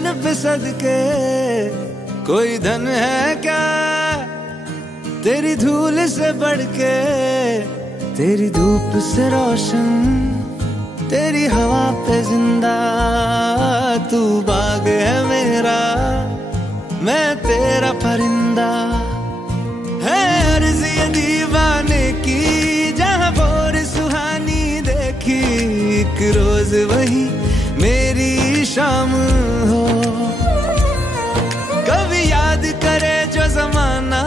शान पे सदके कोई धन है क्या तेरी धूल से बढ़ के, तेरी धूप से रोशन, तेरी हवा पे जिंदा। तू बाग है मेरा, मैं तेरा परिंदा। है अर्ज़ ये दीवाने की, जहाँ बोर सुहानी देखी, एक रोज वही मेरी शाम हो। कभी याद करे जो जमाना,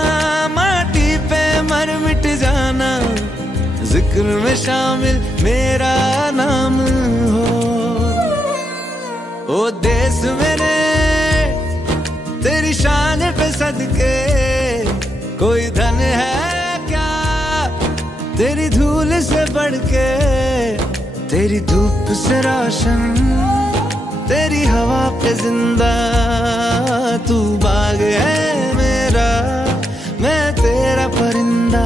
माटी पे मर मिट जाना, जिक्र में शामिल मेरा नाम हो। ओ देश मेरे तेरी शान पे सदके कोई धन है क्या तेरी धूल से बढ़ के, तेरी धूप से रोशन, तेरी हवा पे जिंदा। तू बाग है मेरा, मैं तेरा परिंदा।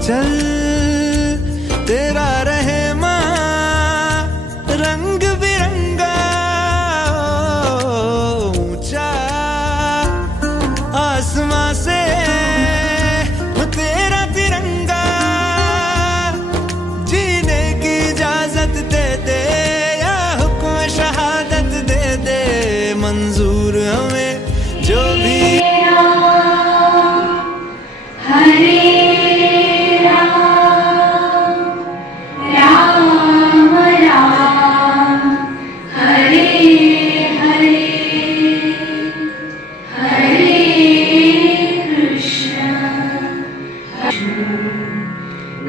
चल तेरा रहे माँ रंग बिरंगा, ऊंचा आसमां से तेरा तिरंगा। जीने की इजाजत दे दे या हुक्म शहादत दे दे, मंजूर हमें जो भी।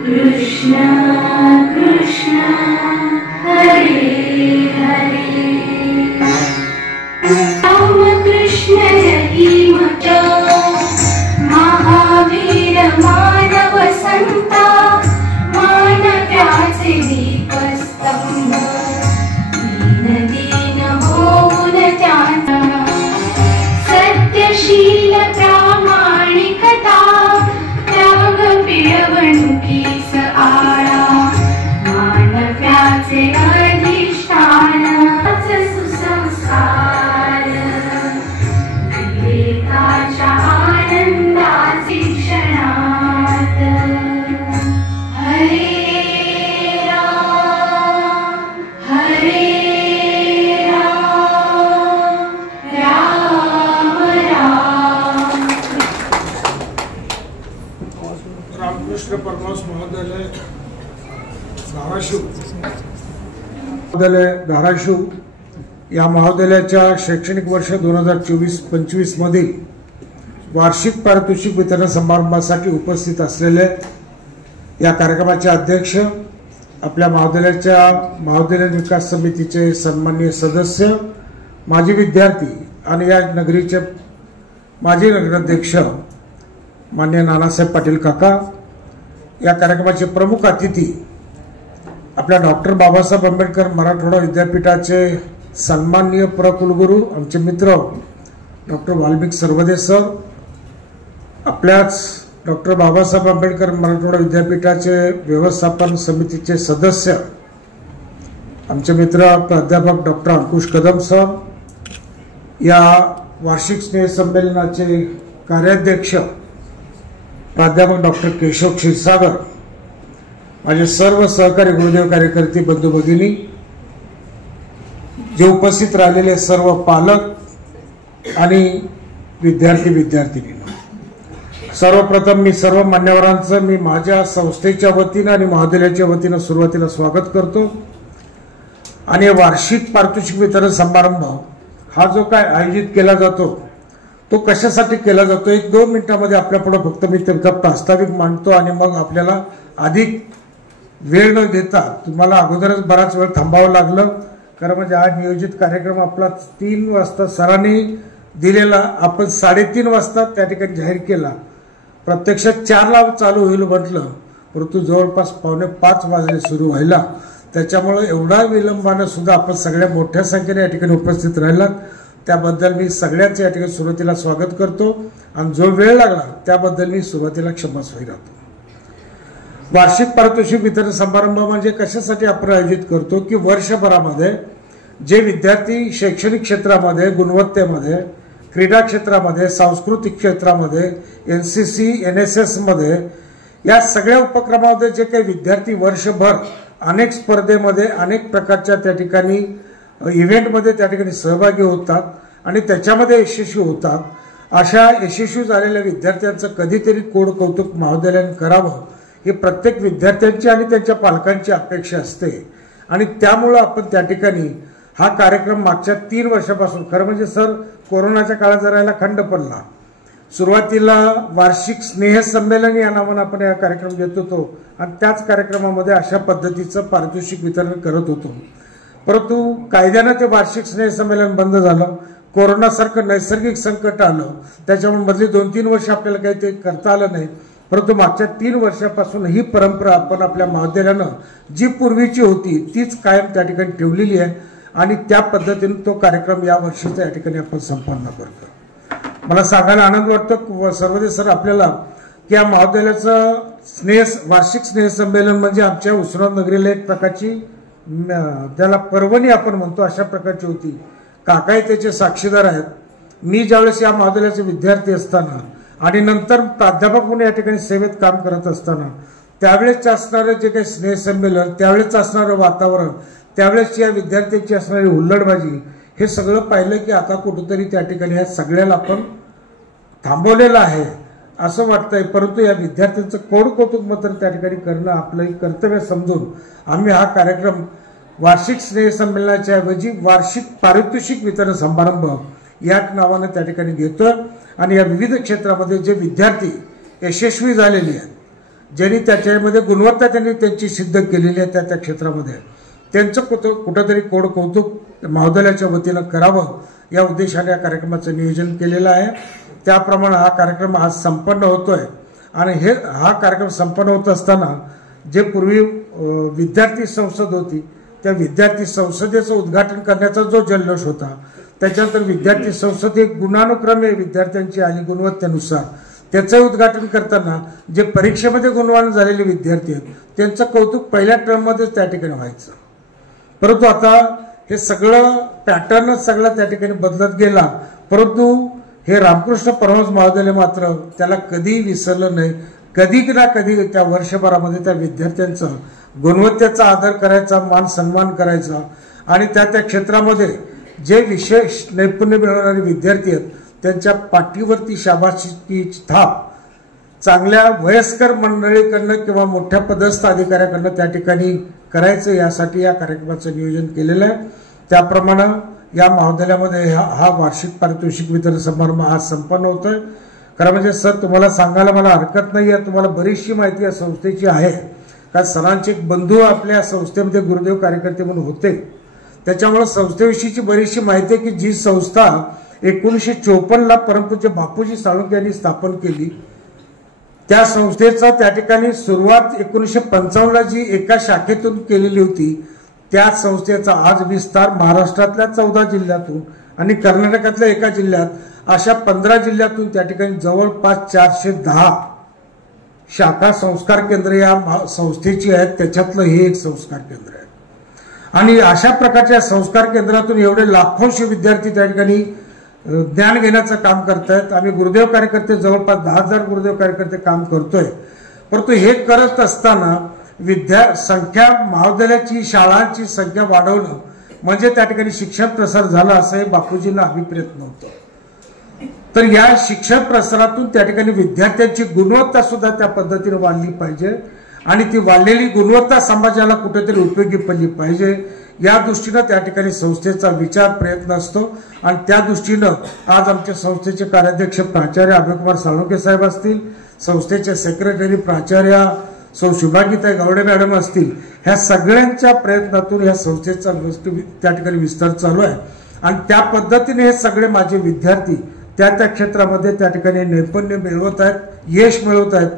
Krishna Krishna Hare Hare Rama Krishna Jahimata Mahavira Madhava Santa Manavyache Deepastambha Dina Dina Bhona Jana Satya Sheela Pramanikata Raga Piyavanki आळा मानव्याचे अधिष्ठान सुसंस्कार विवेकाच्या आनंदाचे क्षणात हरे राम राम राम। रामकृष्ण परमहंस महोदय धाराशिव या महाविद्यालयाच्या शैक्षणिक वर्ष 2024-25 मधील वार्षिक पारितोषिक वितरण समारंभासाठी उपस्थित असलेले या कार्यक्रमाचे अध्यक्ष, आपल्या महाविद्यालय विकास समितीचे सन्माननीय सदस्य, माजी विद्यार्थी आणि या नगरीचे माजी नगराध्यक्ष माननीय नानासाहेब पाटील काका, या कार्यक्रमाचे प्रमुख अतिथी आपल्या डॉक्टर बाबासाहेब आंबेडकर मराठवाडा विद्यापीठाचे सन्माननीय प्रकुलगुरू आमचे मित्र डॉक्टर वाल्मिक सर्वदे सर, आपल्याच डॉक्टर बाबासाहेब आंबेडकर मराठवाडा विद्यापीठाचे व्यवस्थापन समितीचे सदस्य आमचे मित्र प्राध्यापक डॉक्टर अंकुश कदम सर, या वार्षिक स्नेह संमेलनाचे कार्याध्यक्ष प्राध्यापक डॉक्टर केशव क्षीरसागर, माझे सर्व सहकारी गुरुदेव कार्यकर्ते बंधू भगिनी, जे उपस्थित राहिलेले सर्व पालक आणि विद्यार्थी विद्यार्थिनी, सर्वप्रथम मी सर्व मान्यवरांचं मी माझ्या संस्थेच्या वतीने आणि महाविद्यालयाच्या वतीने सुरुवातीला स्वागत करतो। आणि वार्षिक पारितोषिक वितरण समारंभ हा जो काय आयोजित केला जातो तो कशासाठी केला जातो, 1-2 मिनिटांमध्ये आपल्या पुढे फक्त मी त्याचा प्रास्ताविक मांडतो आणि मग आपल्याला अधिक वेळ न देता, तुम्हाला अगोदरच बराच वेळ थांबावं लागलं कारण म्हणजे आज नियोजित कार्यक्रम आपला 3 वाजता सरांनी दिलेला आपण 3:30 वाजता त्या ठिकाणी जाहीर केला. प्रत्यक्षात 4ला चालू होईल म्हटलं, परंतु जवळपास 4:45 वाजले सुरू व्हायला. त्याच्यामुळे एवढा विलंबानं सुद्धा आपण सगळ्या मोठ्या संख्येने या ठिकाणी उपस्थित राहिलात त्याबद्दल मी सगळ्यांचं या ठिकाणी सुरुवातीला स्वागत करतो आणि जो वेळ लागला त्याबद्दल मी सुरुवातीला क्षमास्वाही राहतो. वार्षिक पारितोषिक वितरण समारंभ म्हणजे कशासाठी आपण आयोजित करतो की वर्षभरामध्ये जे विद्यार्थी शैक्षणिक क्षेत्रामध्ये, गुणवत्तेमध्ये, क्रीडा क्षेत्रामध्ये, सांस्कृतिक क्षेत्रामध्ये, NCC, NSS मध्ये या सगळ्या उपक्रमामध्ये जे काही विद्यार्थी वर्षभर अनेक स्पर्धेमध्ये, अनेक प्रकारच्या त्या ठिकाणी इव्हेंटमध्ये त्या ठिकाणी सहभागी होतात आणि त्याच्यामध्ये यशस्वी होतात, अशा यशस्वी झालेल्या विद्यार्थ्यांचं कधीतरी कोड कौतुक महाविद्यालयाने करावं ही प्रत्येक विद्यार्थ्यांची आणि त्यांच्या पालकांची अपेक्षा असते. आणि त्यामुळं आपण त्या ठिकाणी हा कार्यक्रम मागच्या 3 वर्षापासून, खरं म्हणजे सर कोरोनाच्या काळात जरा याला खंड पडला. सुरुवातीला वार्षिक स्नेहसंमेलन या नावानं आपण हा कार्यक्रम घेत होतो आणि त्याच कार्यक्रमामध्ये अशा पद्धतीचं पारितोषिक वितरण करत होतो. परंतु कायद्यानं ते वार्षिक स्नेहसंमेलन बंद झालं. कोरोनासारखं नैसर्गिक संकट आलं, त्याच्यामुळे मधली 2-3 वर्ष आपल्याला काही ते करता आलं नाही. परंतु मागच्या 3 वर्षापासून ही परंपरा आपण आपल्या महाविद्यालयानं जी पूर्वीची होती तीच कायम त्या ठिकाणी ठेवलेली आहे आणि त्या पद्धतीने तो कार्यक्रम या वर्षीचा या ठिकाणी आपण संपन्न करतो. मला सांगायला आनंद वाटतो सर्वदे सर आपल्याला की या महाविद्यालयाचं वार्षिक स्नेहसंमेलन म्हणजे आमच्या उस्मानाबाद नगरीला एक प्रकारची त्याला पर्वणी आपण म्हणतो अशा प्रकारची होती. काकाही त्याचे साक्षीदार आहेत. मी ज्यावेळेस या महाविद्यालयाचे विद्यार्थी असताना आणि नंतर प्राध्यापक म्हणून या ठिकाणी सेवेत काम करत असताना त्यावेळेस असणारं जे काही स्नेहसंमेलन, त्यावेळेस असणारं वातावरण, त्यावेळेस या विद्यार्थ्यांची असणारी हुल्लडबाजी हे सगळं पाहिलं की आता कुठंतरी त्या ठिकाणी ह्या सगळ्याला आपण थांबवलेलं आहे असं वाटतंय. परंतु या विद्यार्थ्यांचं कोड कौतुक मात्र त्या ठिकाणी करणं आपलं कर्तव्य समजून आम्ही हा कार्यक्रम वार्षिक स्नेहसंमेलनाच्या ऐवजी वार्षिक पारितोषिक वितरण समारंभ या नावानं त्या ठिकाणी घेतोय. आणि या विविध क्षेत्रामध्ये जे विद्यार्थी यशस्वी झालेले आहेत, ज्यांनी त्याच्यामध्ये गुणवत्ता त्यांनी त्यांची सिद्ध केलेली आहे त्या क्षेत्रामध्ये, त्यांचं कुठंतरी कोड कौतुक महाविद्यालयाच्या वतीनं करावं या उद्देशाने या कार्यक्रमाचं नियोजन केलेलं आहे. त्याप्रमाणे हा कार्यक्रम आज संपन्न होतोय आणि हा कार्यक्रम संपन्न होत असताना जे पूर्वी विद्यार्थी संसद होती त्या विद्यार्थी संसदेचं उद्घाटन करण्याचा जो जल्लोष होता, त्याच्यानंतर विद्यार्थी संसद एक गुणानुक्रमे विद्यार्थ्यांची आली गुणवत्तेनुसार त्याचं उद्घाटन करताना जे परीक्षेमध्ये गुणवान झालेले विद्यार्थी आहेत त्यांचं कौतुक पहिल्या टर्ममध्येच त्या ठिकाणी व्हायचं. परंतु आता हे सगळं पॅटर्नच सगळं त्या ठिकाणी बदलत गेला. परंतु हे रामकृष्ण परमहंस महाविद्यालय मात्र त्याला कधी विसरलं नाही. कधी ना कधी त्या वर्षभरामध्ये त्या विद्यार्थ्यांचं गुणवत्तेचा आदर करायचा, मान सन्मान करायचा आणि त्या क्षेत्रामध्ये जे विशेष नैपुण्य मिळवणारे विद्यार्थी आहेत त्यांच्या पाठीवरती शाबासकीची थाप चांगल्या वयस्कर मंडळीकडनं किंवा मोठ्या पदस्थ अधिकाऱ्याकडनं त्या ठिकाणी करायचं यासाठी या कार्यक्रमाचं नियोजन केलेलं आहे. त्याप्रमाणे या महाविद्यालयामध्ये हा वार्षिक पारितोषिक वितरण समारंभ आज संपन्न होतोय. खरं म्हणजे सर तुम्हाला सांगायला मला हरकत नाही आहे, तुम्हाला बरीचशी माहिती या संस्थेची आहे. कारण सरांचे एक बंधू आपल्या संस्थेमध्ये गुरुदेव कार्यकर्ते म्हणून होते, त्याच्यामुळे संस्थेविषयीची बरीचशी माहिती आहे की जी संस्था 1954ला परमपूज्य बापूजी साळुंखे यांनी स्थापन केली. त्या संस्थेचा त्या ठिकाणी सुरुवात 1955ला जी एका शाखेतून केलेली होती त्या संस्थेचा आज विस्तार महाराष्ट्रातल्या 14 जिल्ह्यातून आणि कर्नाटकातल्या एका जिल्ह्यात अशा 15 जिल्ह्यातून त्या ठिकाणी जवळपास 410 शाखा संस्कार केंद्र या संस्थेची आहेत. त्याच्यातलं हे एक संस्कार केंद्र आहे आणि अशा प्रकारच्या संस्कार केंद्रातून एवढे लाखोंशी विद्यार्थी त्या ठिकाणी ज्ञान घेण्याचं काम करतायत. आम्ही गुरुदेव कार्यकर्ते जवळपास 10,000 गुरुदेव कार्यकर्ते काम करतोय. परंतु हे करत असताना संख्या महाविद्यालयाची शाळांची संख्या वाढवणं म्हणजे त्या ठिकाणी शिक्षण प्रसार झाला असं बापूजींना अभिप्रेत नव्हतं. तर या शिक्षण प्रसारातून त्या ठिकाणी विद्यार्थ्यांची गुणवत्ता सुद्धा त्या पद्धतीने वाढली पाहिजे आणि ती वाढलेली गुणवत्ता समाजाला कुठेतरी उपयोगी पडली पाहिजे या दृष्टीनं त्या ठिकाणी संस्थेचा विचार प्रयत्न असतो. आणि त्या दृष्टीनं आज आमच्या संस्थेचे कार्याध्यक्ष प्राचार्य अभयकुमार साळुंखे साहेब असतील, संस्थेचे सेक्रेटरी प्राचार्य सौ शुभागीताई गवडे मॅडम असतील, ह्या सगळ्यांच्या प्रयत्नातून या संस्थेचा त्या ठिकाणी विस्तार चालू आहे. आणि त्या पद्धतीने हे सगळे माझे विद्यार्थी त्या त्या क्षेत्रामध्ये त्या ठिकाणी नैपुण्य मिळवत आहेत, यश मिळवत आहेत.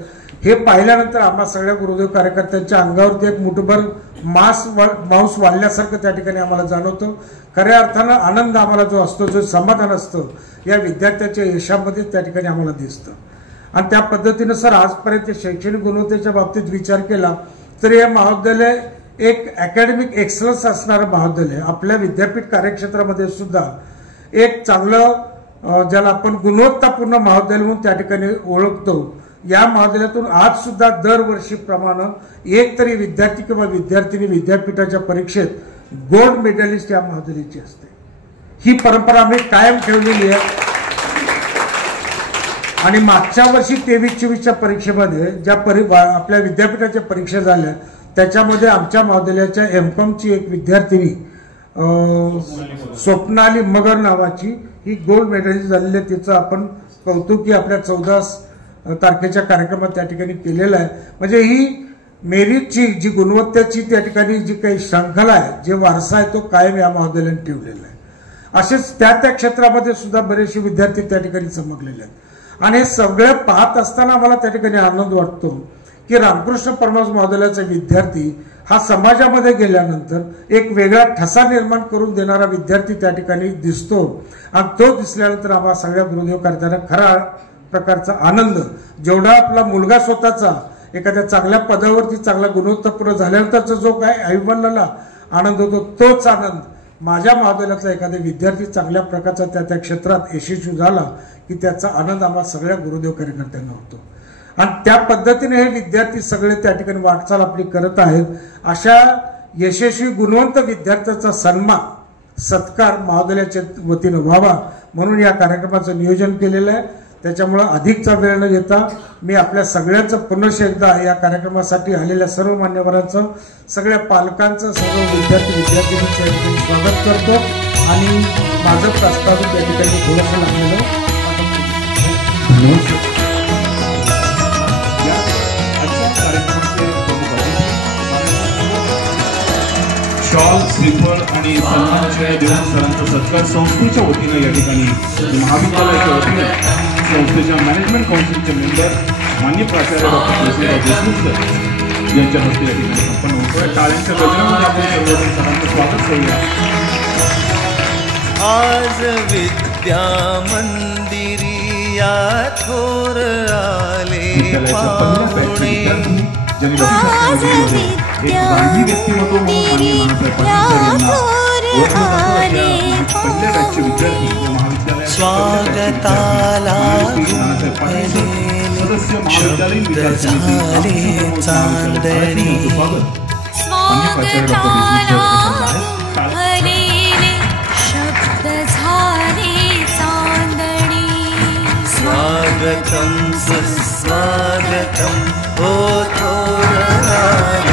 हे पाहिल्यानंतर आम्हा सगळ्या गुरुदेव कार्यकर्त्यांच्या अंगावरती एक मुठभर मांस वाढल्यासारखं त्या ठिकाणी आम्हाला जाणवतं. खऱ्या अर्थानं आनंद आम्हाला जो असतो, जो समाधान असतं, या विद्यार्थ्याच्या यशामध्ये त्या ठिकाणी आम्हाला दिसतं. आणि त्या पद्धतीनं सर आजपर्यंत शैक्षणिक गुणवत्तेच्या बाबतीत विचार केला तर हे महाविद्यालय एक अकॅडमिक एक्सलन्स असणारं महाविद्यालय. आपल्या विद्यापीठ कार्यक्षेत्रामध्ये सुद्धा एक चांगलं ज्याला आपण गुणवत्तापूर्ण महाविद्यालय म्हणून त्या ठिकाणी ओळखतो. या महाविद्यालयातून आज सुद्धा दरवर्षीप्रमाणे एक तरी विद्यार्थी किंवा विद्यार्थिनी विद्यापीठाच्या परीक्षेत गोल्ड मेडलिस्ट या महाविद्यालयाची असते. ही परंपरा आम्ही कायम ठेवलेली आहे. आणि मागच्या वर्षी 23-24च्या परीक्षेमध्ये ज्या आपल्या विद्यापीठाच्या परीक्षा झाल्या त्याच्यामध्ये आमच्या महाविद्यालयाच्या एमकॉमची एक विद्यार्थिनी स्वप्नाली मगर नावाची ही गोल्ड मेडलिस्ट झालेली आहे. तिचं आपण कौतुकी आपल्या 14 तारखेच्या कार्यक्रमात त्या ठिकाणी केलेलं आहे. म्हणजे ही मेरिटची जी गुणवत्तेची त्या ठिकाणी जी काही श्रृंखला आहे, जे वारसा आहे, तो कायम या महाविद्यालयाने ठेवलेला आहे. असेच त्या त्या क्षेत्रामध्ये सुद्धा बरेचसे विद्यार्थी त्या ठिकाणी चमकलेले आहेत. आणि हे सगळं पाहत असताना मला त्या ठिकाणी आनंद वाटतो की रामकृष्ण परमहंस महाविद्यालयाचा विद्यार्थी हा समाजामध्ये गेल्यानंतर एक वेगळा ठसा निर्माण करून देणारा विद्यार्थी त्या ठिकाणी दिसतो. आणि तो दिसल्यानंतर आम्हाला सगळ्या गुरुदेव करताना खरा प्रकारचा आनंद, जेवढा आपला मुलगा स्वतःचा एखाद्या चांगल्या पदावरती चांगला गुणवत्तापूर्ण झाल्यानंतरचा जो काय आयुष्याला आनंद होतो, तोच आनंद माझ्या महाविद्यालयातला एखादा विद्यार्थी चांगल्या प्रकारचा त्या क्षेत्रात यशस्वी झाला की त्याचा आनंद आम्हाला सगळ्या गुरुदेव कार्यकर्त्यांना होतो. आणि त्या पद्धतीने हे विद्यार्थी सगळे त्या ठिकाणी वाटचाल आपली करत आहेत. अशा यशस्वी गुणवंत विद्यार्थ्याचा सन्मान सत्कार महाविद्यालयाच्या वतीनं व्हावा म्हणून या कार्यक्रमाचं नियोजन केलेलं आहे. त्याच्यामुळे अधिकचा वेळ न घेता मी आपल्या सगळ्यांचं पुनश्च एकदा या कार्यक्रमासाठी आलेल्या सर्व मान्यवरांचं, सगळ्या पालकांचं, सर्व विद्यार्थ्यांचं या ठिकाणी स्वागत करतो. आणि माझं प्रस्तावित या ठिकाणी थोडंसं लागलेलं शॉल, श्रीफळ आणि सन्मानाच्या देऊन सरांचा सत्कार संस्थेच्या वतीनं या ठिकाणी महाविद्यालयाच्या वतीनं संस्थेच्या मॅनेजमेंट काउन्सिलचे मेंबर माननीय प्राचार्य डॉक्टर तुळशीराव देशमुख सर यांच्या हस्ते या ठिकाणी संपन्न होतोय. टाळ्यांच्या गजरामध्ये आपण सर्वजण सरांचं स्वागत करूया. आज विद्या मंदिरी या थोर आले पाहुणे, आज विद्या मंदिरी या थोर आले पाहुणे, स्वागताला शब्द झाले चांदणी, स्वागताला हलेले शब्द झाले चांदणी, स्वागतम सुस्वागतम हो थोर आले